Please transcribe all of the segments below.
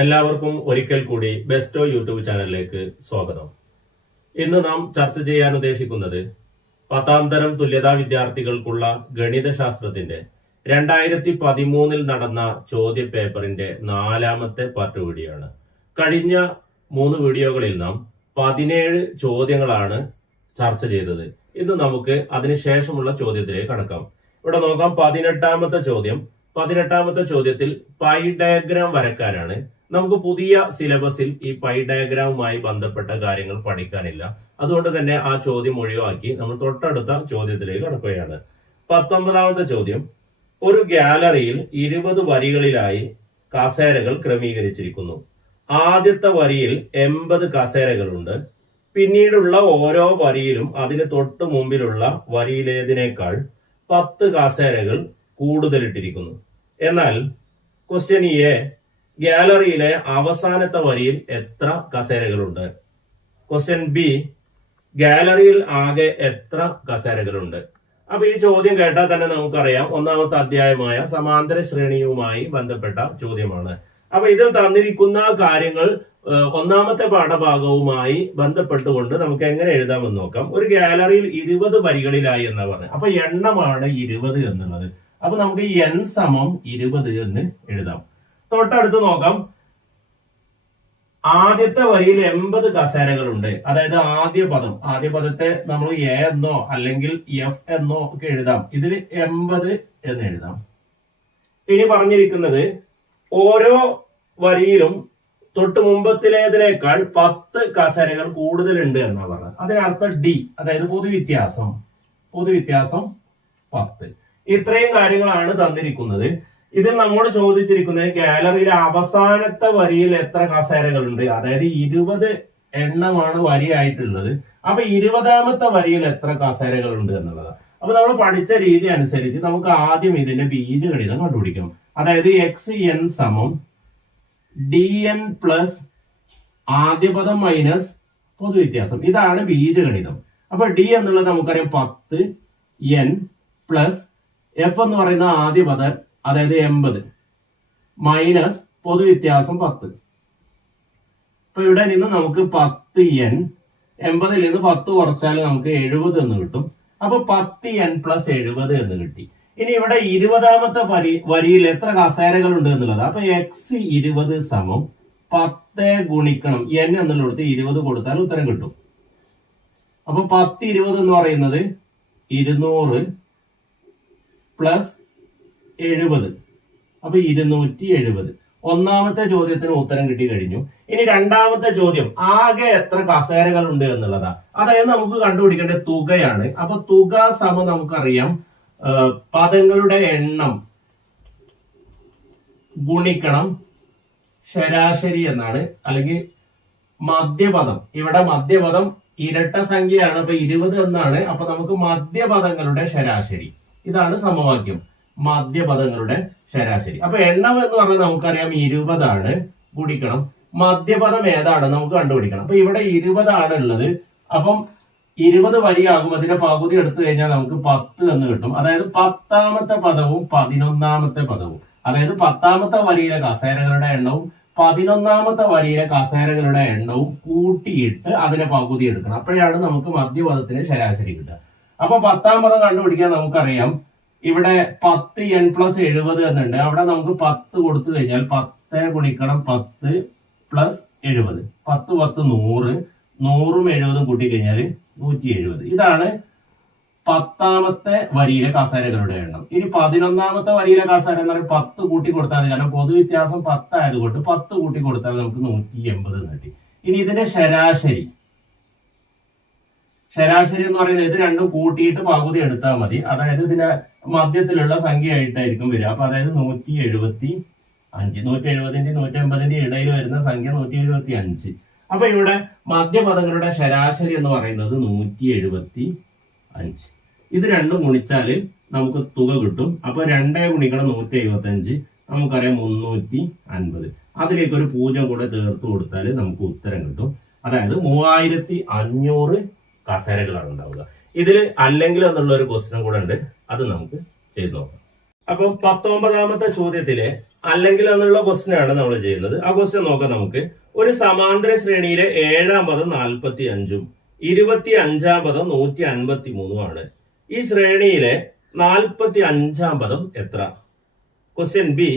എല്ലാവർക്കും ഒരിക്കൽ കൂടി ബെസ്റ്റോ യൂട്യൂബ് ചാനലിലേക്ക് സ്വാഗതം. ഇന്ന് നാം ചർച്ച ചെയ്യാൻ ഉദ്ദേശിക്കുന്നത് 10ാം തരം തുല്യതാ വിദ്യാർത്ഥികൾക്കുള്ള ഗണിതശാസ്ത്രത്തിന്റെ 2013 നടന്ന ചോദ്യ പേപ്പറിന്റെ 4ാമത്തെ പാർട്ട് വീഡിയോ ആണ്. കഴിഞ്ഞ 3 വീഡിയോകളിൽ നാം 17 ചോദ്യങ്ങളാണ് ചർച്ച ചെയ്തത്. ഇന്ന് നമുക്ക് അതിനുശേഷമുള്ള ചോദ്യത്തിലേക്ക് കടക്കാം. ഇവിടെ നോക്കാം 18ാമത്തെ ചോദ്യം. 18ാമത്തെ ചോദ്യത്തിൽ പൈ ഡയഗ്രാം വരക്കാനാണ്. നമുക്ക് പുതിയ സിലബസിൽ ഈ പൈ ഡയഗ്രാമുമായി ബന്ധപ്പെട്ട കാര്യങ്ങൾ പഠിക്കാനില്ല. അതുകൊണ്ട് തന്നെ ആ ചോദ്യം ഒഴിവാക്കി നമ്മൾ തൊട്ടടുത്ത ചോദ്യത്തിലേക്ക് കടക്കുകയാണ്. 19ാമത്തെ ചോദ്യം, ഒരു ഗാലറിയിൽ 20 വരികളിലായി കസേരകൾ ക്രമീകരിച്ചിരിക്കുന്നു. ആദ്യത്തെ വരിയിൽ 80 കസേരകളുണ്ട്. പിന്നീടുള്ള ഓരോ വരിയിലും അതിന് തൊട്ട് മുമ്പിലുള്ള വരിയിലേതിനേക്കാൾ 10 കസേരകൾ കൂടുതലിട്ടിരിക്കുന്നു. എന്നാൽ ക്വസ്റ്റ്യൻ എ, ഗാലറിയിലെ അവസാനത്തെ വരിയിൽ എത്ര കസേരകളുണ്ട്? ക്വസ്റ്റ്യൻ ബി, ഗാലറിയിൽ ആകെ എത്ര കസേരകളുണ്ട്? അപ്പൊ ഈ ചോദ്യം കേട്ടാൽ തന്നെ നമുക്കറിയാം 1ാമത്തെ അധ്യായമായ സമാന്തര ശ്രേണിയുമായി ബന്ധപ്പെട്ട ചോദ്യമാണ്. അപ്പൊ ഇതിൽ തന്നിരിക്കുന്ന കാര്യങ്ങൾ 1ാമത്തെ പാഠഭാഗവുമായി ബന്ധപ്പെട്ടുകൊണ്ട് നമുക്ക് എങ്ങനെ എഴുതാമെന്ന് നോക്കാം. ഒരു ഗാലറിയിൽ 20 വരികളിലായി എന്നാ പറഞ്ഞത്. അപ്പൊ എണ്ണമാണ് 20 എന്നുള്ളത്. അപ്പൊ നമുക്ക് n = 20 എന്ന് എഴുതാം. തൊട്ടടുത്ത് നോക്കാം, ആദ്യത്തെ വരിയിൽ 80 കസേരകളുണ്ട്. അതായത് ആദ്യ പദത്തെ നമ്മൾ എ എന്നോ അല്ലെങ്കിൽ എഫ് എന്നോ ഒക്കെ എഴുതാം. ഇതിൽ 80 എന്ന് എഴുതാം. ഇനി പറഞ്ഞിരിക്കുന്നത് ഓരോ വരിയിലും തൊട്ട് മുമ്പത്തിലേതിനേക്കാൾ 10 കസേരകൾ കൂടുതലുണ്ട് എന്നാണ് പറഞ്ഞത്. അതിനർത്ഥം ഡി, അതായത് പൊതുവ്യത്യാസം 10. ഇത്രയും കാര്യങ്ങളാണ് തന്നിരിക്കുന്നത്. ഇതിൽ നമ്മോട് ചോദിച്ചിരിക്കുന്നത് ഗാലറിയിലെ അവസാനത്തെ വരിയിൽ എത്ര കസേരകളുണ്ട്, അതായത് 20 എണ്ണമാണ് വരിയായിട്ടുള്ളത്. അപ്പൊ 20ാമത്തെ വരിയിൽ എത്ര കസേരകളുണ്ട് എന്നുള്ളത്. അപ്പൊ നമ്മൾ പഠിച്ച രീതി അനുസരിച്ച് നമുക്ക് ആദ്യം ഇതിന്റെ ബീജഗണിതം കണ്ടുപിടിക്കണം. അതായത് xn = dn പ്ലസ് ആദ്യ പദം മൈനസ് പൊതുവ്യത്യാസം. ഇതാണ് ബീജഗണിതം. അപ്പൊ ഡി എന്നുള്ളത് നമുക്കറിയാം 10, n പ്ലസ് എഫ് എന്ന് പറയുന്ന ആദ്യ പദം അതായത് 80 മൈനസ് പൊതുവ്യത്യാസം 10. അപ്പൊ ഇവിടെ നിന്ന് നമുക്ക് 10n, 80ൽ നിന്ന് 10 കുറച്ചാൽ നമുക്ക് 70 എന്ന് കിട്ടും. അപ്പൊ 10n പ്ലസ് 70 എന്ന് കിട്ടി. ഇനി ഇവിടെ 20ാമത്തെ വരിയിൽ എത്ര കസേരകൾ ഉണ്ട് എന്നുള്ളത്. അപ്പൊ x20 = 10 ഗുണിക്കണം n എന്നുള്ളത് 20 കൊടുത്താൽ ഉത്തരം കിട്ടും. അപ്പൊ 1020 എന്ന് പറയുന്നത് 200 പ്ലസ് 70, അപ്പൊ 270. 1ാമത്തെ ചോദ്യത്തിന് ഉത്തരം കിട്ടി കഴിഞ്ഞു. ഇനി 2ാമത്തെ ചോദ്യം, ആകെ എത്ര കസേരകൾ ഉണ്ട് എന്നുള്ളതാ. അതായത് നമുക്ക് കണ്ടുപിടിക്കേണ്ട തുകയാണ്. അപ്പൊ തുക സമം നമുക്കറിയാം പദങ്ങളുടെ എണ്ണം ഗുണിക്കണം ശരാശരി എന്നാണ്, അല്ലെങ്കിൽ മധ്യപദം. ഇവിടെ മധ്യപദം ഇരട്ട സംഖ്യയാണ്, അപ്പൊ 20 എന്നാണ്. അപ്പൊ നമുക്ക് മധ്യപദങ്ങളുടെ ശരാശരി, ഇതാണ് സമവാക്യം, മധ്യപദങ്ങളുടെ ശരാശരി. അപ്പൊ എണ്ണം എന്ന് പറഞ്ഞാൽ നമുക്കറിയാം 20 ആണ്, ഗുണിക്കണം മധ്യപദം ഏതാണ് നമുക്ക് കണ്ടുപിടിക്കണം. അപ്പൊ ഇവിടെ 20 ആണ് ഉള്ളത്. അപ്പം 20 വരിയാകും, അതിന്റെ പകുതി എടുത്തു കഴിഞ്ഞാൽ നമുക്ക് 10 എന്ന് കിട്ടും. അതായത് 10ാമത്തെ പദവും 11ാമത്തെ പദവും, അതായത് 10ാമത്തെ വരിയിലെ കസേരകളുടെ എണ്ണവും 11ാമത്തെ വരിയിലെ കസേരകളുടെ എണ്ണവും കൂട്ടിയിട്ട് അതിനെ പകുതി എടുക്കണം. അപ്പോഴാണ് നമുക്ക് മധ്യപദത്തിന് ശരാശരി കിട്ടുക. അപ്പൊ 10ാം പദം കണ്ടുപിടിക്കാൻ നമുക്കറിയാം ഇവിടെ 10n പ്ലസ് 70 എന്നുണ്ട്. അവിടെ നമുക്ക് 10 കൊടുത്തു കഴിഞ്ഞാൽ 10 ഗുണിക്കണം 10 പ്ലസ് 70, 10 10 100, 100ഉം 70ഉം കൂട്ടിക്കഴിഞ്ഞാൽ 170. ഇതാണ് 10ാമത്തെ വരിയിലെ കസേരകളുടെ എണ്ണം. ഇനി 11ാമത്തെ വരിയിലെ കസേര എന്ന് പറഞ്ഞാൽ 10 കൂട്ടി കൊടുത്താൽ, കാരണം പൊതുവ്യത്യാസം 10 ആയതുകൊണ്ട് 10 കൂട്ടി കൊടുത്താൽ നമുക്ക് 180 കിട്ടി. ഇനി ഇതിന്റെ ശരാശരി എന്ന് പറയുന്നത് ഇത് രണ്ടും കൂട്ടിയിട്ട് പകുതി എടുത്താൽ മതി. അതായത് ഇതിന്റെ മധ്യത്തിലുള്ള സംഖ്യ ആയിട്ടായിരിക്കും വരിക. അപ്പൊ അതായത് 175, 170ന്റെ 180ന്റെ ഇടയിൽ വരുന്ന സംഖ്യ 175. അപ്പൊ ഇവിടെ മധ്യപദങ്ങളുടെ ശരാശരി എന്ന് പറയുന്നത് 175. ഇത് രണ്ടും ഗുണിച്ചാല് നമുക്ക് തുക കിട്ടും. അപ്പൊ 2 ഗുണിക്കണം 175, നമുക്കറിയാം 350. അതിലേക്ക് ഒരു 0 കൂടെ ചേർത്ത് കൊടുത്താൽ നമുക്ക് ഉത്തരം കിട്ടും. അതായത് 3500 കസേരകളാണ് ഉണ്ടാവുക. ഇതിൽ അല്ലെങ്കിൽ എന്നുള്ള ഒരു ക്വസ്റ്റ്യൻ കൂടെ ഉണ്ട്, അത് നമുക്ക് ചെയ്തു നോക്കാം. അപ്പൊ 19ാമത്തെ ചോദ്യത്തില് അല്ലെങ്കിൽ എന്നുള്ള ക്വസ്റ്റ്യൻ ആണ് നമ്മൾ ചെയ്യുന്നത്. ആ ക്വസ്റ്റ്യൻ നോക്കാം നമുക്ക്. ഒരു സമാന്തര ശ്രേണിയിലെ 7ാം പദം 45ഉം 25ാം പദം 153 ആണ്. ഈ ശ്രേണിയിലെ 45ാം പദം എത്ര? ക്വസ്റ്റ്യൻ ബി,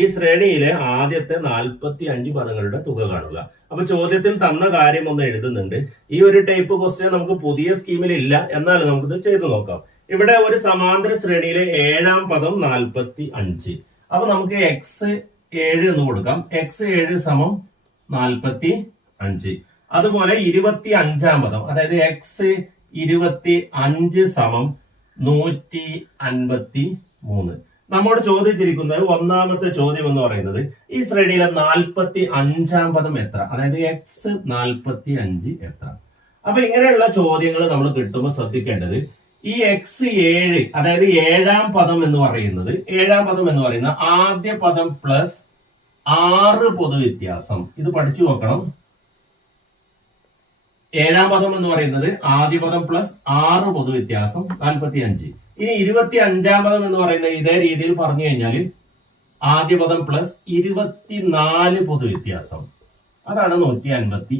ഈ ശ്രേണിയിലെ ആദ്യത്തെ 45 പദങ്ങളുടെ തുക കാണുക. അപ്പൊ ചോദ്യത്തിൽ തന്ന കാര്യം ഒന്ന് എഴുതുന്നുണ്ട്. ഈ ഒരു ടൈപ്പ് ക്വസ്റ്റ്യൻ നമുക്ക് പുതിയ സ്കീമിൽ ഇല്ല, എന്നാലും നമുക്കിത് ചെയ്തു നോക്കാം. ഇവിടെ ഒരു സമാന്തര ശ്രേണിയിലെ 7ാം പദം 45. അപ്പൊ നമുക്ക് x7 എന്ന് കൊടുക്കാം. x7 സമം 45. അതുപോലെ 25ാം പദം, അതായത് x25 സമം 153. നമ്മോട് ചോദിച്ചിരിക്കുന്നത് ഒന്നാമത്തെ ചോദ്യം എന്ന് പറയുന്നത് ഈ ശ്രേണിയിലെ 45ാം പദം എത്ര, അതായത് x45 എത്ര. അപ്പൊ ഇങ്ങനെയുള്ള ചോദ്യങ്ങൾ നമ്മൾ കിട്ടുമ്പോൾ ശ്രദ്ധിക്കേണ്ടത് ഈ x7, അതായത് 7ാം പദം എന്ന് പറയുന്ന ആദ്യ പദം പ്ലസ് 6 പൊതുവ്യത്യാസം. ഇത് പഠിച്ചു നോക്കണം. 7ാം പദം എന്ന് പറയുന്നത് ആദ്യ പദം പ്ലസ് 6 പൊതുവ്യത്യാസം 45. ഇനി 25ാം പദം എന്ന് പറയുന്നത് ഇതേ രീതിയിൽ പറഞ്ഞു കഴിഞ്ഞാൽ ആദ്യ പദം പ്ലസ് 24 പൊതുവ്യത്യാസം, അതാണ് 153.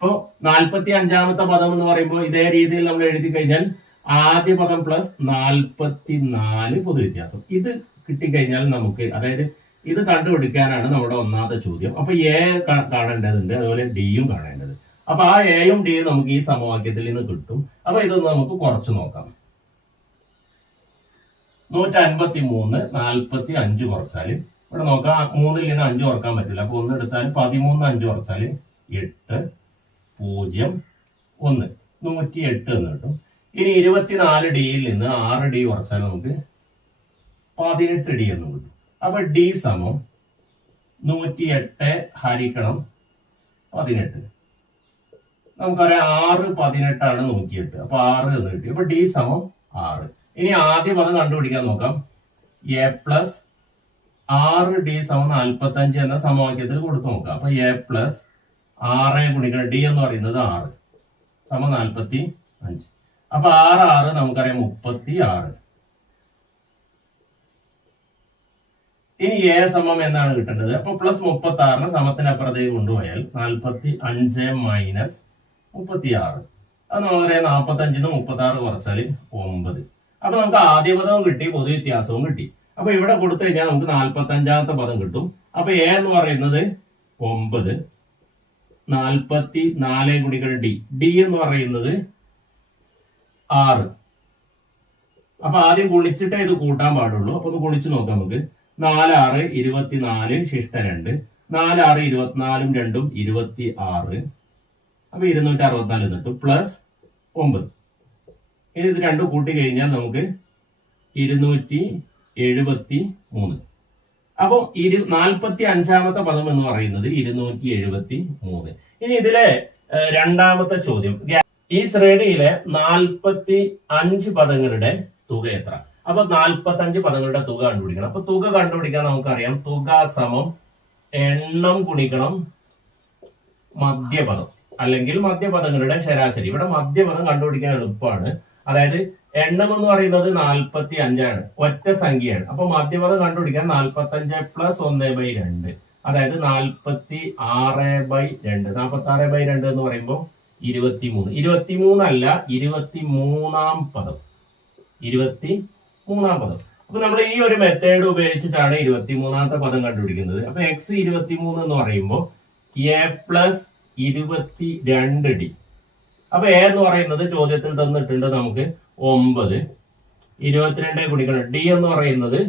അപ്പോ 45ാമത്തെ പദം എന്ന് പറയുമ്പോൾ ഇതേ രീതിയിൽ നമ്മൾ എഴുതി കഴിഞ്ഞാൽ ആദ്യ പദം പ്ലസ് 44 പൊതുവ്യത്യാസം. ഇത് കിട്ടിക്കഴിഞ്ഞാൽ നമുക്ക്, അതായത് ഇത് കണ്ടുപിടിക്കാനാണ് നമ്മുടെ ഒന്നാമത്തെ ചോദ്യം. അപ്പൊ എ കാണേണ്ടതുണ്ട്, അതുപോലെ ഡിയും കാണേണ്ടത്. അപ്പൊ ആ എയും ഡിയും നമുക്ക് ഈ സമവാക്യത്തിൽ നിന്ന് കിട്ടും. അപ്പൊ ഇതൊന്ന് നമുക്ക് കുറച്ച് നോക്കാം. 153 45 കുറച്ചാല് ഇവിടെ നോക്കാം. 3ൽ നിന്ന് 5 കുറക്കാൻ പറ്റില്ല. അപ്പൊ 1 എടുത്താൽ 13 5 കുറച്ചാല് 8 0 1 108 എന്ന് കിട്ടും. ഇനി 24 ഡിയിൽ നിന്ന് 6 ഡി കുറച്ചാൽ നമുക്ക് 18 ഡി എന്ന് കിട്ടും. അപ്പൊ ഡി സമം 108 ഹരിക്കണം 18. നമുക്കറിയാം 6 18 ആണ് 108. അപ്പൊ 6 എന്ന് കിട്ടി. അപ്പൊ ഡി സമം 6. ഇനി ആദ്യ പദം കണ്ടുപിടിക്കാൻ നോക്കാം. എ പ്ലസ് 6 ഡി സമം 45 എന്ന സമവാക്യത്തിൽ കൊടുത്തു നോക്കാം. അപ്പൊ എ പ്ലസ് 6 ഗുണിക്കണം ഡി എന്ന് പറയുന്നത് 6 സമം 45. അപ്പൊ 6 6 നമുക്കറിയാം 36. ഇനി എ സമം എന്നാണ് കിട്ടേണ്ടത്. അപ്പൊ പ്ലസ് 36 സമത്തിനപ്പുറത്തേക്ക് കൊണ്ടുപോയാൽ 45 മൈനസ് 36. അത് നമുക്കറിയാം 45 36 കുറച്ചാൽ 9. അപ്പൊ നമുക്ക് ആദ്യ പദവും കിട്ടി, പൊതുവ്യത്യാസവും കിട്ടി. അപ്പൊ ഇവിടെ കൊടുത്തു കഴിഞ്ഞാൽ നമുക്ക് 45ാമത്തെ പദം കിട്ടും. അപ്പൊ എ എന്ന് പറയുന്നത് 9, 44 ഗുണിക്കണം ഡി, ഡി എന്ന് പറയുന്നത് 6. അപ്പൊ ആദ്യം ഗുണിച്ചിട്ടേ ഇത് കൂട്ടാൻ പാടുള്ളൂ. അപ്പൊ ഒന്ന് ഗുണിച്ചു നോക്കാം നമുക്ക്. 4 6 24 ശിഷ്ട 2, 4 6 24 2 26. അപ്പൊ 264 കിട്ടും പ്ലസ് 9. ഇനി ഇത് രണ്ടും കൂട്ടി കഴിഞ്ഞാൽ നമുക്ക് 273. അപ്പൊ 45ാമത്തെ പദം എന്ന് പറയുന്നത് 273. ഇനി ഇതിലെ രണ്ടാമത്തെ ചോദ്യം, ഈ ശ്രേണിയിലെ 45 പദങ്ങളുടെ തുക എത്ര? അപ്പൊ 45 പദങ്ങളുടെ തുക കണ്ടുപിടിക്കണം. അപ്പൊ തുക കണ്ടുപിടിക്കാൻ നമുക്കറിയാം, തുക സമം എണ്ണം ഗുണിക്കണം മധ്യപദം, അല്ലെങ്കിൽ മധ്യപദങ്ങളുടെ ശരാശരി. ഇവിടെ മധ്യപദം കണ്ടുപിടിക്കാൻ എളുപ്പമാണ്. അതായത് എണ്ണം എന്ന് പറയുന്നത് 45 ആണ്, ഒറ്റ സംഖ്യയാണ്. അപ്പൊ മധ്യപദം കണ്ടുപിടിക്കാൻ 45 പ്ലസ് 1/2, അതായത് 46/2. 46/2 എന്ന് പറയുമ്പോൾ 23. 23 അല്ല, 23ാം പദം. 23ാം പദം. അപ്പൊ നമ്മൾ ഈ ഒരു മെത്തേഡ് ഉപയോഗിച്ചിട്ടാണ് 23ാമത്തെ പദം കണ്ടുപിടിക്കുന്നത്. അപ്പൊ x23 എന്ന് പറയുമ്പോൾ എ പ്ലസ് 22 ഡി. അപ്പൊ എ എന്ന് പറയുന്നത് ചോദ്യത്തിൽ തന്നിട്ടുണ്ട് നമുക്ക് 9. 22 ഗുണിക്കണം ഡി എന്ന് പറയുന്നത്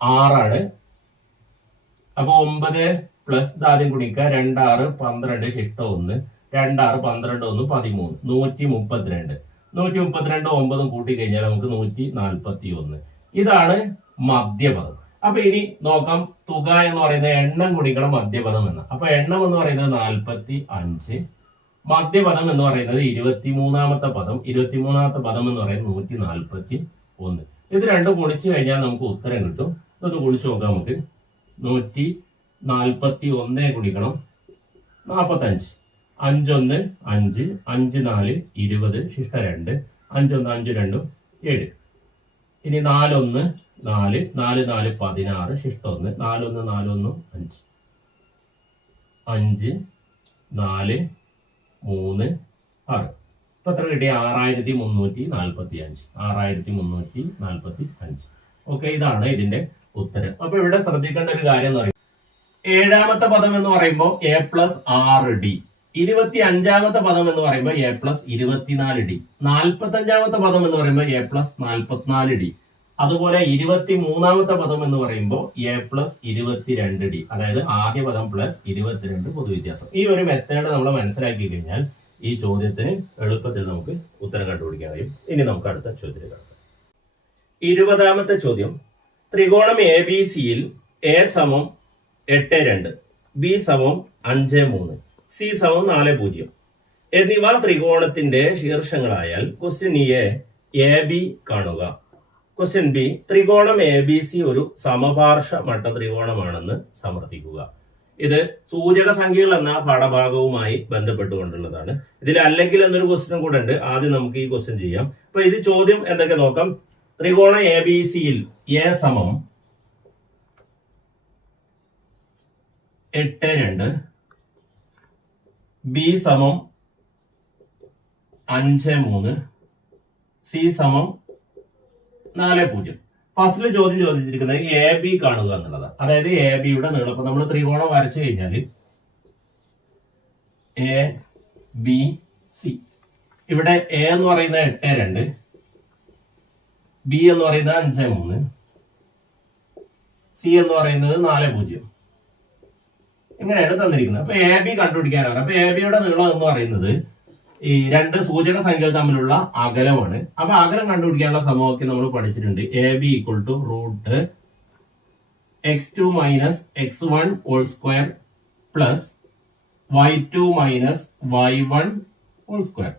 6 ആണ്. അപ്പൊ 9 പ്ലസ് ആദ്യം ഗുണിക്കുക, 2 6 12 ശിഷ്ട 1, 2 6 12 1 13, 132. 132 9 കൂട്ടി കഴിഞ്ഞാൽ നമുക്ക് 141. ഇതാണ് മധ്യപദം. അപ്പൊ ഇനി നോക്കാം, തുക എന്ന് പറയുന്നത് എണ്ണം ഗുണിക്കണം മധ്യപദം എന്ന്. അപ്പൊ എണ്ണം എന്ന് പറയുന്നത് 45, മധ്യപദം എന്ന് പറയുന്നത് 23ാമത്തെ പദം. 23ാമത്തെ പദം എന്ന് പറയുന്നത് 141. ഇത് രണ്ടും ഗുണിച്ചു കഴിഞ്ഞാൽ നമുക്ക് ഉത്തരം കിട്ടും. ഇതൊന്ന് ഗുണിച്ചു നോക്കാം നമുക്ക്. 141 ഗുണിക്കണം 45, 5 1 5, 5 4 20 ശിഷ്ട 2, 5 1 5 2 7. ഇനി 4 1 4 4 4 16 ശിഷ്ടം 1 4 1 4 1 5 5 4 3 6. ഇപ്പൊ എത്ര കിട്ടി? 6345. 6345. ഓക്കെ, ഇതാണ് ഇതിന്റെ ഉത്തരം. അപ്പൊ ഇവിടെ ശ്രദ്ധിക്കേണ്ട ഒരു കാര്യം എന്ന് പറയുന്നത്, ഏഴാമത്തെ പദം എന്ന് പറയുമ്പോൾ A+6D, 25ാമത്തെ പദം എന്ന് പറയുമ്പോൾ A+24D, 45ാമത്തെ പദം എന്ന് പറയുമ്പോൾ A+44D, അതുപോലെ 23ാമത്തെ പദം എന്ന് പറയുമ്പോൾ A+22D, അതായത് ആദ്യ പദം പ്ലസ് 22 പൊതുവ്യത്യാസം. ഈ ഒരു മെത്തേഡ് നമ്മൾ മനസ്സിലാക്കി കഴിഞ്ഞാൽ ഈ ചോദ്യത്തിന് എളുപ്പത്തിൽ നമുക്ക് ഉത്തരം കണ്ടുപിടിക്കാൻ കഴിയും. ഇനി നമുക്ക് അടുത്ത ചോദ്യത്തിൽ കിടക്കാം. 20ാമത്തെ ചോദ്യം, ത്രികോണം ABCയിൽ A = 8 2, B = 5 3, C = 4 0 എന്നിവ ത്രികോണത്തിന്റെ ശീർഷങ്ങളായാൽ ക്വസ്റ്റ്യൻ എ AB കാണുക. ക്വസ്റ്റ്യൻ ബി, ത്രികോണം ABC ഒരു സമപാർശ്വ മട്ട ത്രികോണമാണെന്ന് സമർത്ഥിക്കുക. ഇത് സൂചക സംഖ്യകൾ എന്ന പാഠഭാഗവുമായി ബന്ധപ്പെട്ടുകൊണ്ടുള്ളതാണ്. ഇതിൽ അല്ലെങ്കിൽ എന്നൊരു ക്വസ്റ്റ്യൻ കൂടെ ഉണ്ട്. ആദ്യം നമുക്ക് ഈ ക്വസ്റ്റ്യൻ ചെയ്യാം. അപ്പൊ ഇത് ചോദ്യം എന്തൊക്കെ നോക്കാം. ത്രികോണം ABCയിൽ A = 8 2, B = 5 3, C = 4 0. ഫസ്റ്റില് ചോദ്യം ചോദിച്ചിരിക്കുന്നത് AB കാണുക എന്നുള്ളതാണ്. അതായത് ABയുടെ നീളം. അപ്പൊ നമ്മൾ ത്രികോണം വരച്ചു കഴിഞ്ഞാൽ ABC, ഇവിടെ A എന്ന് പറയുന്നത് 8 2, B എന്ന് പറയുന്നത് 5 3, C എന്ന് പറയുന്നത് 4 0. ഇങ്ങനെയാണ് തന്നിരിക്കുന്നത്. അപ്പൊ AB കണ്ടുപിടിക്കാനാണ്. അപ്പൊ ABയുടെ നീളം എന്ന് പറയുന്നത് ഈ രണ്ട് സൂചക സംഖ്യകൾ തമ്മിലുള്ള അകലമാണ്. അപ്പൊ അകലം കണ്ടുപിടിക്കാനുള്ള സമവാക്യം നമ്മൾ പഠിച്ചിട്ടുണ്ട്. AB = x2 - x1 whole square plus y2 - y1 whole square.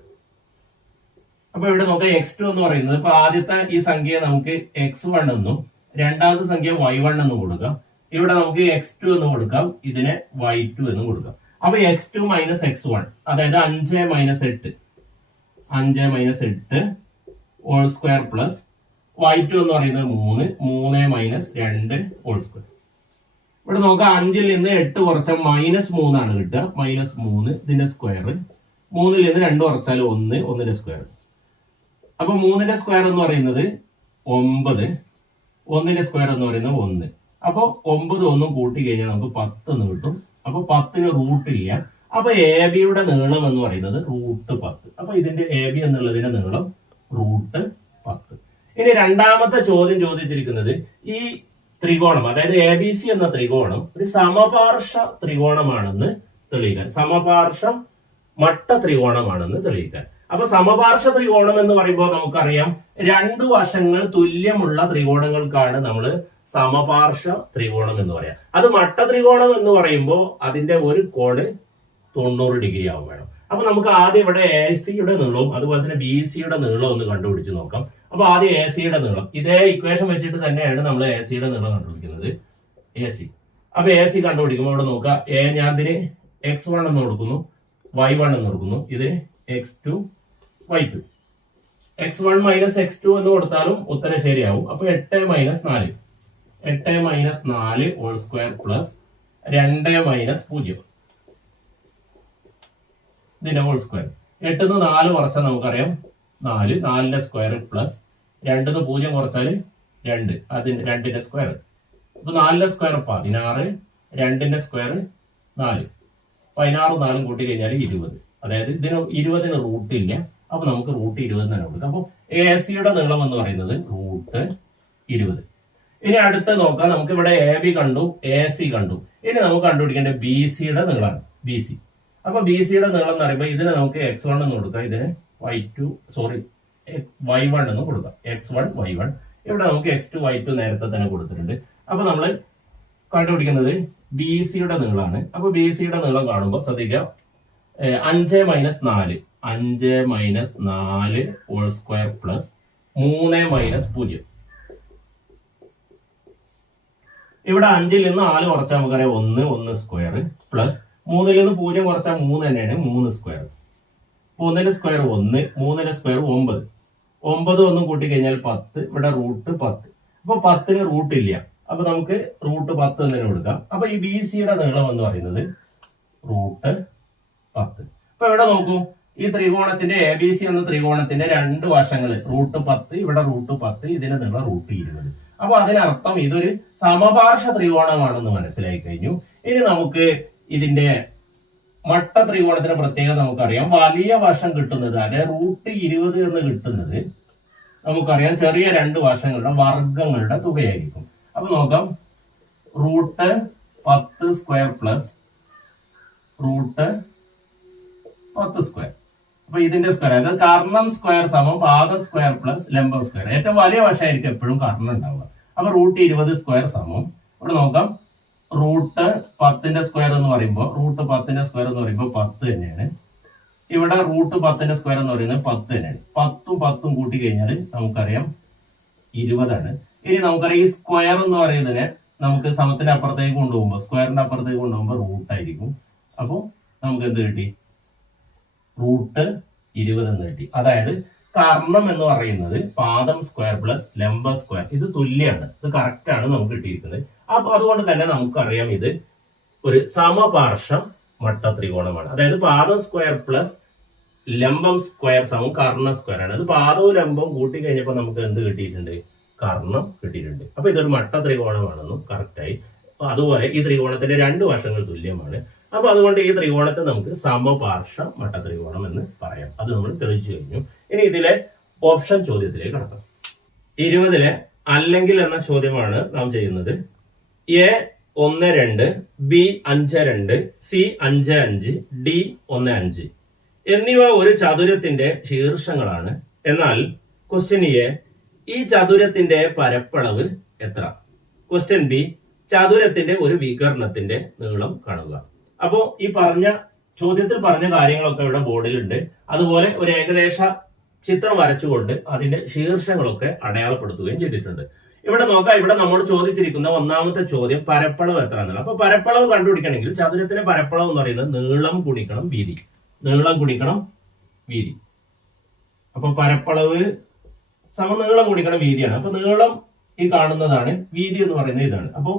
അപ്പൊ ഇവിടെ നോക്കാം, x2 എന്ന് പറയുന്നത്, ഇപ്പൊ ആദ്യത്തെ ഈ സംഖ്യയെ നമുക്ക് x1 എന്നും രണ്ടാമത്തെ സംഖ്യ y1 എന്നും കൊടുക്കാം. ഇവിടെ നമുക്ക് x2 എന്ന് കൊടുക്കാം, ഇതിനെ y2 എന്നും കൊടുക്കാം. അപ്പൊ x2 - x1, അതായത് 5 - 8 whole square plus y2 എന്ന് പറയുന്നത് 3 - 2 whole square. ഇവിടെ നോക്കാം, 5ൽ നിന്ന് 8 കുറച്ചാൽ -3 ആണ് കിട്ടുക. -3 ഇതിന്റെ സ്ക്വയർ. 3ൽ നിന്ന് 2 കുറച്ചാൽ 1, 1ന്റെ സ്ക്വയർ. അപ്പൊ 3ന്റെ സ്ക്വയർ എന്ന് പറയുന്നത് 9, 1ന്റെ സ്ക്വയർ എന്ന് പറയുന്നത് 1. അപ്പൊ 9 1 കൂട്ടി കഴിഞ്ഞാൽ നമുക്ക് 10 എന്ന് കിട്ടും. അപ്പൊ 10ന് റൂട്ട് ഇല്ല. അപ്പൊ ABയുടെ നീളം എന്ന് പറയുന്നത് √10. അപ്പൊ ഇതിന്റെ AB എന്നുള്ളതിന്റെ നീളം √10. ഇനി രണ്ടാമത്തെ ചോദ്യം ചോദിച്ചിരിക്കുന്നത്, ഈ ത്രികോണം, അതായത് ABC എന്ന ത്രികോണം ഒരു സമപാർശ്വ ത്രികോണമാണെന്ന് തെളിയിക്കാൻ, സമപാർശ്വ മട്ട ത്രികോണമാണെന്ന് തെളിയിക്കാൻ. അപ്പൊ സമപാർശ്വ ത്രികോണം എന്ന് പറയുമ്പോൾ നമുക്കറിയാം, രണ്ടു വശങ്ങൾ തുല്യമുള്ള ത്രികോണങ്ങൾക്കാണ് നമ്മൾ സമപാർശ്വ ത്രികോണം എന്ന് പറയാം. അത് മട്ട ത്രികോണം എന്ന് പറയുമ്പോൾ അതിന്റെ ഒരു കോണ് 90 ഡിഗ്രി ആവും വേണം. അപ്പൊ നമുക്ക് ആദ്യം ഇവിടെ AC-യുടെ നീളവും അതുപോലെ തന്നെ BC-യുടെ നീളവും ഒന്ന് കണ്ടുപിടിച്ച് നോക്കാം. അപ്പൊ ആദ്യം AC-യുടെ നീളം, ഇതേ ഇക്വേഷൻ വെച്ചിട്ട് തന്നെയാണ് നമ്മൾ AC-യുടെ നീളം കണ്ടുപിടിക്കുന്നത്. AC. അപ്പൊ AC കണ്ടുപിടിക്കുമ്പോൾ ഇവിടെ നോക്കുക, ഞാൻ ഇതിന് x1 എന്ന് കൊടുക്കുന്നു, y1 എന്ന് കൊടുക്കുന്നു, ഇതിന് x2 y2. x1 - x2 എന്ന് കൊടുത്താലും ഉത്തരം ശരിയാവും. അപ്പൊ 8 - 4 whole square plus 2 - 0 ഇതിന്റെ ഹോൾ സ്ക്വയർ. 8 ന്ന് 4 കുറച്ചാൽ നമുക്കറിയാം 4, 4ന്റെ സ്ക്വയർ പ്ലസ് 2 ന്ന് 0 കുറച്ചാൽ 2, അതിന്റെ 2ന്റെ സ്ക്വയർ. അപ്പൊ 4ന്റെ സ്ക്വയർ 16, 2ന്റെ സ്ക്വയർ 4, 16 4 കൂട്ടി കഴിഞ്ഞാൽ 20. അതായത് ഇതിന് 20ന് റൂട്ട് ഇല്ല. അപ്പൊ നമുക്ക് √20 തന്നെ കൊടുക്കാം. അപ്പൊ AC-യുടെ നീളം എന്ന് പറയുന്നത് √20. ഇനി അടുത്ത നോക്കാം, നമുക്ക് ഇവിടെ AB കണ്ടു, AC കണ്ടു. ഇനി നമുക്ക് കണ്ടുപിടിക്കേണ്ട BC-യുടെ നീളമാണ്. BC. അപ്പൊ BC-യുടെ നീളം എന്ന് പറയുമ്പോൾ ഇതിന് നമുക്ക് x1 എന്ന് കൊടുക്കാം, ഇതിന് y1 എന്ന് കൊടുക്കാം. x1 y1. ഇവിടെ നമുക്ക് x2 y2 നേരത്തെ തന്നെ കൊടുത്തിട്ടുണ്ട്. അപ്പൊ നമ്മൾ കണ്ടുപിടിക്കുന്നത് BC-യുടെ നീളമാണ്. അപ്പൊ BC-യുടെ നീളം കാണുമ്പോൾ ശ്രദ്ധിക്കുക, 5 - 4 whole square plus 3 - 0. ഇവിടെ 5ൽ നിന്ന് 4 കുറച്ചാൽ നമുക്കറിയാം 1, 1 സ്ക്വയർ പ്ലസ് 3ൽ നിന്ന് 0 കുറച്ചാൽ 3 തന്നെയാണ്, 3 സ്ക്വയർ. 1ന്റെ സ്ക്വയർ 1, 3ന്റെ സ്ക്വയർ 9, 9 ഒന്നും കൂട്ടി കഴിഞ്ഞാൽ 10, ഇവിടെ റൂട്ട് 10. അപ്പൊ 10ന് റൂട്ട് ഇല്ല. അപ്പൊ നമുക്ക് റൂട്ട് 10 എന്ന് തന്നെ കൊടുക്കാം. അപ്പൊ ഈ ബി സിയുടെ നീളം എന്ന് പറയുന്നത് റൂട്ട് 10. അപ്പൊ ഇവിടെ നോക്കൂ, ഈ ത്രികോണത്തിന്റെ എ ബി സി എന്ന ത്രികോണത്തിന്റെ രണ്ട് വശങ്ങൾ റൂട്ട് 10, ഇവിടെ റൂട്ട് 10, ഇതിന് നീളം റൂട്ട് 20. അപ്പൊ അതിനർത്ഥം ഇതൊരു സമപാർശ്വ ത്രികോണമാണെന്ന് മനസ്സിലായി കഴിഞ്ഞു. ഇനി നമുക്ക് ഇതിന്റെ മട്ട ത്രികോണത്തിന്റെ പ്രത്യേകത നമുക്കറിയാം. വലിയ വശം കിട്ടുന്നത്, അതായത് റൂട്ട് 20 എന്ന് കിട്ടുന്നത് നമുക്കറിയാം ചെറിയ രണ്ട് വശങ്ങളുടെ വർഗങ്ങളുടെ തുകയായിരിക്കും. അപ്പൊ നോക്കാം, root 10 square plus root 10 square. അപ്പൊ ഇതിന്റെ സ്ക്വയർ, അതായത് കർണം സ്ക്വയർ സമം പാദം സ്ക്വയർ പ്ലസ് ലംബം സ്ക്വയർ. ഏറ്റവും വലിയ വശമായിരിക്കും എപ്പോഴും കർണം ഉണ്ടാവുക. അപ്പൊ റൂട്ട് 20 സ്ക്വയർ സമം, ഇവിടെ നോക്കാം, റൂട്ട് 10ന്റെ സ്ക്വയർ എന്ന് പറയുമ്പോൾ 10 തന്നെയാണ്. ഇവിടെ റൂട്ട് 10ന്റെ സ്ക്വയർ എന്ന് പറയുന്നത് 10 തന്നെയാണ്. 10ഉം 10ഉം കൂട്ടി കഴിഞ്ഞാൽ നമുക്കറിയാം 20 ആണ്. ഇനി നമുക്കറിയാം ഈ സ്ക്വയർ എന്ന് പറയുന്നതിനെ നമുക്ക് സമത്തിന്റെ അപ്പുറത്തേക്ക് കൊണ്ടുപോകുമ്പോൾ, സ്ക്വയറിന്റെ അപ്പുറത്തേക്ക് കൊണ്ടുപോകുമ്പോൾ റൂട്ട് ആയിരിക്കും. അപ്പോൾ നമുക്ക് എന്ത് കിട്ടി? റൂട്ട് 20 എന്ന് കിട്ടി. അതായത് കർണം എന്ന് പറയുന്നത് പാദം സ്ക്വയർ പ്ലസ് ലംബ സ്ക്വയർ, ഇത് തുല്യമാണ്. ഇത് കറക്റ്റ് ആണ് നമുക്ക് കിട്ടിയിരിക്കുന്നത്. അപ്പൊ അതുകൊണ്ട് തന്നെ നമുക്കറിയാം ഇത് ഒരു സമപാർശ്വ മട്ട ത്രികോണമാണ്. അതായത് പാദം സ്ക്വയർ പ്ലസ് ലംബം സ്ക്വയർ സമം കർണ സ്ക്വയർ ആണ്. അത് പാദവും ലംബവും കൂട്ടി കഴിഞ്ഞപ്പോൾ നമുക്ക് എന്ത് കിട്ടിയിട്ടുണ്ട്? കർണം കിട്ടിയിട്ടുണ്ട്. അപ്പൊ ഇതൊരു മട്ട ത്രികോണമാണെന്നും കറക്റ്റായി. അതുപോലെ ഈ ത്രികോണത്തിന്റെ രണ്ട് വശങ്ങൾ തുല്യമാണ്. അപ്പൊ അതുകൊണ്ട് ഈ ത്രികോണത്തെ നമുക്ക് സമപാർശ്വ മട്ട ത്രികോണം എന്ന് പറയാം. അത് നമ്മൾ തെളിയിച്ചു കഴിഞ്ഞു. ഇനി ഇതിലെ ഓപ്ഷൻ ചോദ്യത്തിലേക്ക് കടക്കാം. 20-ലെ അല്ലെങ്കിൽ എന്ന ചോദ്യമാണ് നാം ചെയ്യുന്നത്. എ 1-2, ബി 5-2, സി 5-5, ഡി 1-5 എന്നിവ ഒരു ചതുരത്തിന്റെ ശീർഷങ്ങളാണ്. എന്നാൽ ക്വസ്റ്റ്യൻ എ, ഈ ചതുരത്തിന്റെ പരപ്പളവ് എത്ര? ക്വസ്റ്റ്യൻ ബി, ചതുരത്തിന്റെ ഒരു വികർണത്തിന്റെ നീളം കാണുക. അപ്പോ ഈ പറഞ്ഞ ചോദ്യത്തിൽ പറഞ്ഞ കാര്യങ്ങളൊക്കെ ഇവിടെ ബോർഡിലുണ്ട്. അതുപോലെ ഒരു ഏകദേശ ചിത്രം വരച്ചുകൊണ്ട് അതിന്റെ ശീർഷങ്ങളൊക്കെ അടയാളപ്പെടുത്തുകയും ചെയ്തിട്ടുണ്ട്. ഇവിടെ നോക്കാം, ഇവിടെ നമ്മോട് ചോദിച്ചിരിക്കുന്ന ഒന്നാമത്തെ ചോദ്യം പരപ്പളവ് എത്ര എന്നുള്ള. അപ്പൊ പരപ്പളവ് കണ്ടുപിടിക്കണമെങ്കിൽ ചതുരത്തിന്റെ പരപ്പളവ് എന്ന് പറയുന്നത് നീളം ഗുണിക്കണം വീതി. നീളം ഗുണിക്കണം വീതി. അപ്പൊ പരപ്പളവ് സമം നീളം ഗുണിക്കണം വീതിയാണ്. അപ്പൊ നീളം ഈ കാണുന്നതാണ്, വീതി എന്ന് പറയുന്നത് ഇതാണ്. അപ്പൊ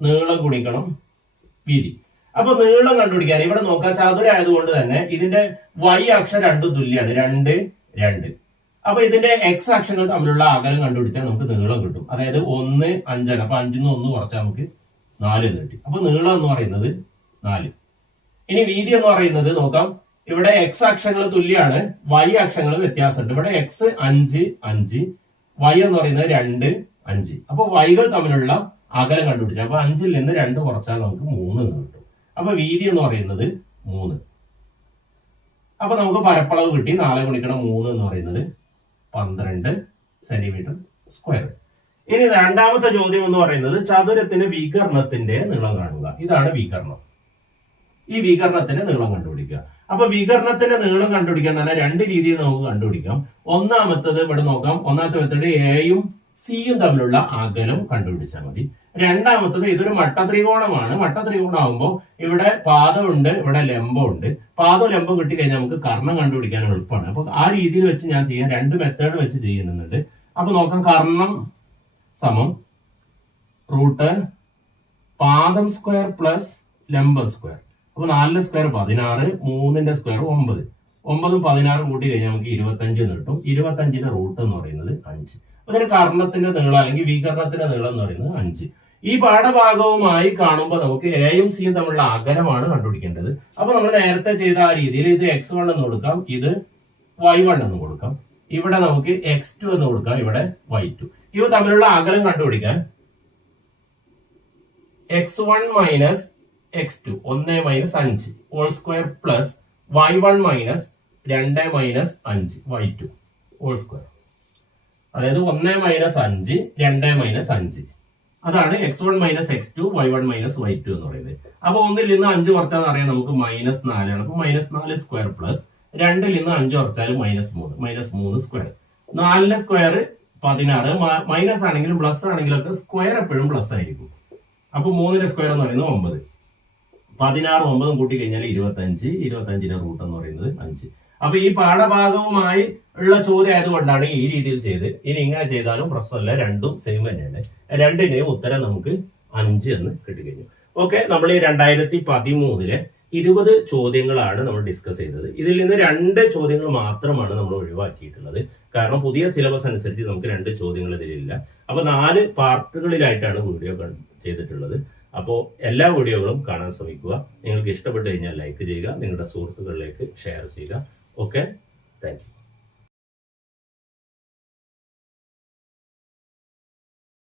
നീളം ഗുണിക്കണം വീതി. അപ്പൊ നീളം കണ്ടുപിടിക്കാൻ ഇവിടെ നോക്കാം, ചതുരായതുകൊണ്ട് തന്നെ ഇതിന്റെ y അക്ഷം രണ്ടും തുല്യാണ്, 2, 2. അപ്പൊ ഇതിന്റെ x അക്ഷങ്ങൾ തമ്മിലുള്ള അകലം കണ്ടുപിടിച്ചാൽ നമുക്ക് നീളം കിട്ടും. അതായത് 1, 5 ആണ്. അപ്പൊ 5-ന്ന് 1 കുറച്ചാൽ നമുക്ക് 4 എന്ന് കിട്ടി. അപ്പൊ നീളം എന്ന് പറയുന്നത് 4. ഇനി വീതി എന്ന് പറയുന്നത് നോക്കാം, ഇവിടെ x അക്ഷങ്ങൾ തുല്യാണ്, y അക്ഷങ്ങൾ വ്യത്യാസമുണ്ട്. ഇവിടെ x 5, 5, y എന്ന് പറയുന്നത് 2, 5. അപ്പൊ വൈകൾ തമ്മിലുള്ള അകലം കണ്ടുപിടിച്ചാൽ, അപ്പൊ 5-ൽ നിന്ന് 2 കുറച്ചാൽ നമുക്ക് 3 എന്ന് കിട്ടും. അപ്പൊ വീതി എന്ന് പറയുന്നത് 3. അപ്പൊ നമുക്ക് പരപ്പളവ് കിട്ടി. 4 ഗുണിക്കണം 3 എന്ന് പറയുന്നത് 12 സെന്റിമീറ്റർ സ്ക്വയർ. ഇനി രണ്ടാമത്തെ ചോദ്യം എന്ന് പറയുന്നത് ചതുരത്തിന്റെ വികർണത്തിന്റെ നീളം കാണുക. ഇതാണ് വികർണം. ഈ വികർണത്തിന്റെ നീളം കണ്ടുപിടിക്കുക. അപ്പൊ വികർണത്തിന്റെ നീളം കണ്ടുപിടിക്കാൻ തന്നെ രണ്ട് രീതിയിൽ നമുക്ക് കണ്ടുപിടിക്കാം. ഒന്നാമത്തത് ഇവിടെ നോക്കാം. ഒന്നാമത്തെ മെത്തേഡ് എയും സിയും തമ്മിലുള്ള അകലം കണ്ടുപിടിച്ചാൽ മതി. രണ്ടാമത്തത് ഇതൊരു മട്ട ത്രികോണമാണ്. മട്ട ത്രികോണം ആകുമ്പോൾ ഇവിടെ പാദമുണ്ട്, ഇവിടെ ലംബമുണ്ട്. പാദവും ലംബം കിട്ടി കഴിഞ്ഞാൽ നമുക്ക് കർണം കണ്ടുപിടിക്കാൻ എളുപ്പമാണ്. അപ്പൊ ആ രീതിയിൽ വെച്ച് ഞാൻ ചെയ്യാൻ രണ്ട് മെത്തേഡ് വെച്ച് ചെയ്യുന്നുണ്ട്. അപ്പൊ നോക്കാം, കർണം സമം റൂട്ട് പാദം സ്ക്വയർ പ്ലസ് ലംബം സ്ക്വയർ. അപ്പൊ 4 സ്ക്വയർ 16, 3ന്റെ സ്ക്വയർ 9. 9ഉം 16ഉം കൂട്ടി കഴിഞ്ഞാൽ നമുക്ക് 25 എന്ന് കിട്ടും. 25ന്റെ റൂട്ട് എന്ന് പറയുന്നത് 5. അതിന് കർണത്തിന്റെ നീളം അല്ലെങ്കിൽ വികർണത്തിന്റെ നീളം എന്ന് പറയുന്നത് 5. ഈ പാഠഭാഗവുമായി കാണുമ്പോൾ നമുക്ക് എയും സിയും തമ്മിലുള്ള അകലമാണ് കണ്ടുപിടിക്കേണ്ടത്. അപ്പൊ നമ്മൾ നേരത്തെ ചെയ്ത ആ രീതിയിൽ ഇത് x1 എന്ന് കൊടുക്കാം, ഇത് y1 എന്ന് കൊടുക്കാം. ഇവിടെ നമുക്ക് x2 എന്ന് കൊടുക്കാം, ഇവിടെ y2. ഇവ തമ്മിലുള്ള അകലം കണ്ടുപിടിക്കാൻ x1 minus x2 1 minus 5 whole square plus y1 minus 2 minus 5 y2 whole square. അതായത് 1 മൈനസ് 5 2 മൈനസ് 5. അതാണ് x1 minus x2 y1 minus y2 എന്ന് പറയുന്നത്. അപ്പൊ 1ൽ നിന്ന് 5 കുറച്ചാൽ അറിയാം നമുക്ക് -4 ആണ്. അപ്പൊ -4 സ്ക്വയർ പ്ലസ് 2ൽ നിന്ന് 5 കുറച്ചാൽ -3 സ്ക്വയർ. 4ന്റെ സ്ക്വയർ 16. മൈനസ് ആണെങ്കിലും പ്ലസ് ആണെങ്കിലും ഒക്കെ സ്ക്വയർ എപ്പോഴും പ്ലസ് ആയിരിക്കും. അപ്പൊ 3ന്റെ സ്ക്വയർ എന്ന് പറയുന്നത് 9. 16 9 കൂട്ടി കഴിഞ്ഞാൽ 25. 25ന്റെ റൂട്ട് എന്ന് പറയുന്നത് 5. അപ്പൊ ഈ പാഠഭാഗവുമായി ഉള്ള ചോദ്യം ആയതുകൊണ്ടാണ് ഈ രീതിയിൽ ചെയ്ത്. ഇനി ഇങ്ങനെ ചെയ്താലും പ്രശ്നമല്ല, രണ്ടും സെയിം തന്നെയാണ്. രണ്ടിനെയും ഉത്തരം നമുക്ക് 5 എന്ന് കിട്ടിക്കഴിഞ്ഞു. ഓക്കെ, നമ്മൾ ഈ 2013 20 ചോദ്യങ്ങളാണ് നമ്മൾ ഡിസ്കസ് ചെയ്തത്. ഇതിൽ നിന്ന് 2 ചോദ്യങ്ങൾ മാത്രമാണ് നമ്മൾ ഒഴിവാക്കിയിട്ടുള്ളത്. കാരണം പുതിയ സിലബസ് അനുസരിച്ച് നമുക്ക് 2 ചോദ്യങ്ങൾ ഇതിലില്ല. അപ്പൊ 4 പാർട്ടുകളിലായിട്ടാണ് വീഡിയോ ചെയ്തിട്ടുള്ളത്. അപ്പോൾ എല്ലാ വീഡിയോകളും കാണാൻ ശ്രമിക്കുക. നിങ്ങൾക്ക് ഇഷ്ടപ്പെട്ടു കഴിഞ്ഞാൽ ലൈക്ക് ചെയ്യുക, നിങ്ങളുടെ സുഹൃത്തുക്കളിലേക്ക് ഷെയർ ചെയ്യുക. Okay, thank you.